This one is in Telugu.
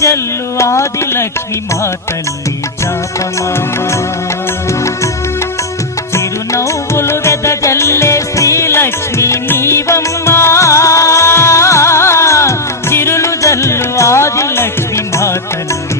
జల్లు ఆదిలక్ష్మి మా తల్లి చాపమామ చిరునవ్వులు వెదజల్లే శ్రీలక్ష్మి నీవమ్మా చిరులు జల్లు ఆదిలక్ష్మి మా తల్లి